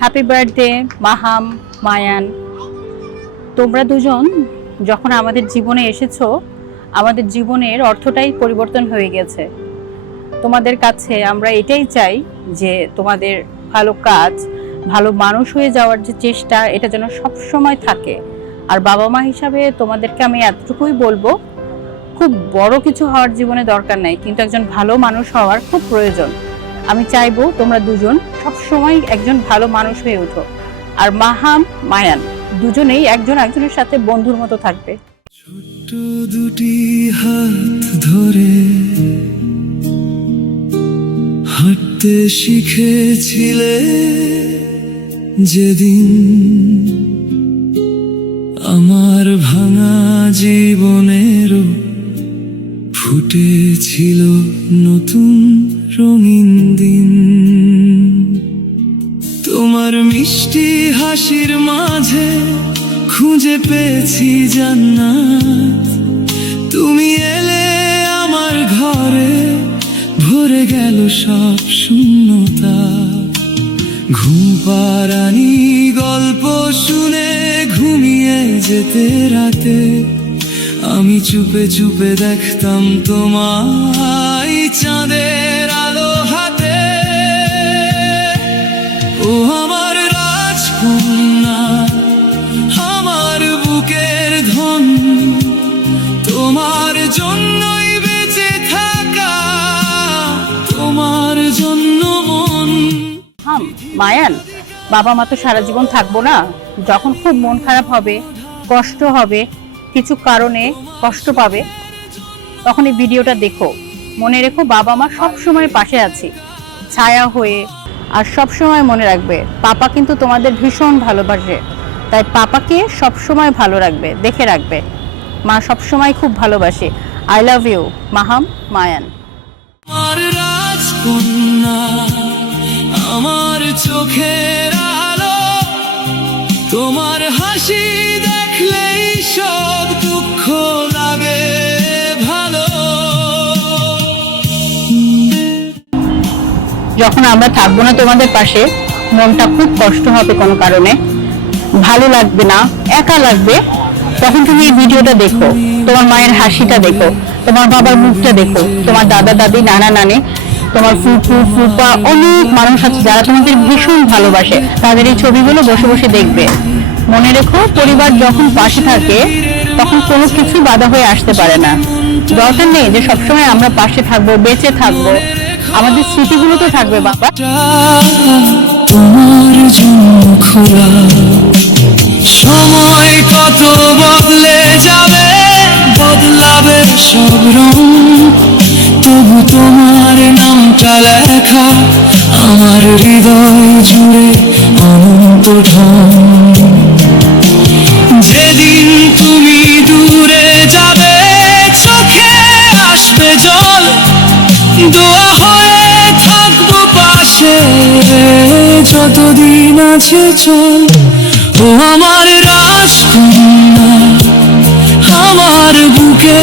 Happy birthday মাহাম, Mayan. তোমরা দুজন যখন আমাদের জীবনে এসেছো, আমাদের জীবনের অর্থটাই পরিবর্তন হয়ে গেছে। তোমাদের কাছে আমরা এটাই চাই যে তোমাদের ভালো কাজ, ভালো মানুষ হয়ে যাওয়ার যে চেষ্টা, এটা যেন সব সময় থাকে। আর বাবা মা হিসাবে তোমাদেরকে আমি এতটুকুই বলবো, খুব বড় কিছু হওয়ার জীবনে দরকার নাই, কিন্তু একজন ভালো মানুষ হওয়ার খুব প্রয়োজন। আমি চাইবো তোমরা দুজন সব সময় একজন ভালো মানুষ হয়ে ওঠো। আর মাহাম, মায়ান দুজনেই একজন একজনের সাথে বন্ধুর মতো থাকবে। ছোট্ট দুটি হাত ধরে হাঁটতে শিখেছিলে যেদিন, আমার ভাঙা জীবনেরও ফুটেছিল নতুন রঙিন দিন। তোমার মিষ্টি হাসির মাঝে খুঁজে পেয়েছি জান্নাত। তুমি এলে আমার ঘরে, ভরে গেল সব শূন্যতা। ঘুম পাড়ানি গল্প শুনে ঘুমিয়ে যেতে রাতে, আমি চুপে চুপে দেখতাম তোমায় চাঁদের আলো হাতে। ও আমার রাজকন্যা, আমার বুকের ধন, তোমার জন্যই বেঁচে থাকা, তোমার জন্য মন। হাম, মায়ান, বাবা মা তো সারা জীবন থাকবো না। যখন খুব মন খারাপ হবে, কষ্ট হবে, কিছু কারণে কষ্ট পাবে, তখন এই ভিডিওটা দেখো। মনে রেখো, বাবা মা সব সময় পাশে আছি, ছায়া হয়ে। আর সব সময় মনে রাখবে, পাপা কিন্তু তোমাদের ভীষণ ভালোবাসে, তাই পাপাকে সব সময় ভালো রাখবে, দেখে রাখবে। মা সব সময় খুব ভালোবাসে। I love you Maham, Mayan. আমার রাজকন্যা, আমার চোখের আলো, তোমার হাসি দেখলেই সব দুঃখ লাগে ভালো। যখন আমরা থাকবো না তোমাদের পাশে, মনটা খুব কষ্ট হবে, কোনো কারণে ভালো লাগবে না, একা লাগবে। তখন তুমি এই ভিডিওটা দেখো, তোমার মায়ের হাসিটা দেখো, তোমার বাবার মুখটা দেখো, তোমার দাদা দাদি, নানা নানি, তোমার ফুপু ফুপা, অনেক মানুষ আছে যারা তোমাদের ভীষণ ভালোবাসে। তাদের এই ছবিগুলো বসে বসে দেখবে। মনে রেখো, পরিবার যখন পাশে থাকে তখন কোনো কিছু বাধা হয়ে আসতে পারে না। দরকার নেই যে সবসময় আমরা পাশে থাকবো, বেঁচে থাকবো, আমাদের স্মৃতিগুলো তো থাকবে বাবা। তোমার জন্য খোলা, সময় কত বদলে যাবে, বদলাবে সব রং, তবু তোমার নামটা লেখা আমার হৃদয় জুড়ে অনন্ত ঢং। যেদিন তুমি দূরে যাবে, চোখে আসবে জল, দোয়া হয়ে থাকবো পাশে যতদিন আছে চল। ও আমার রাজকন্যা, আমার বুকে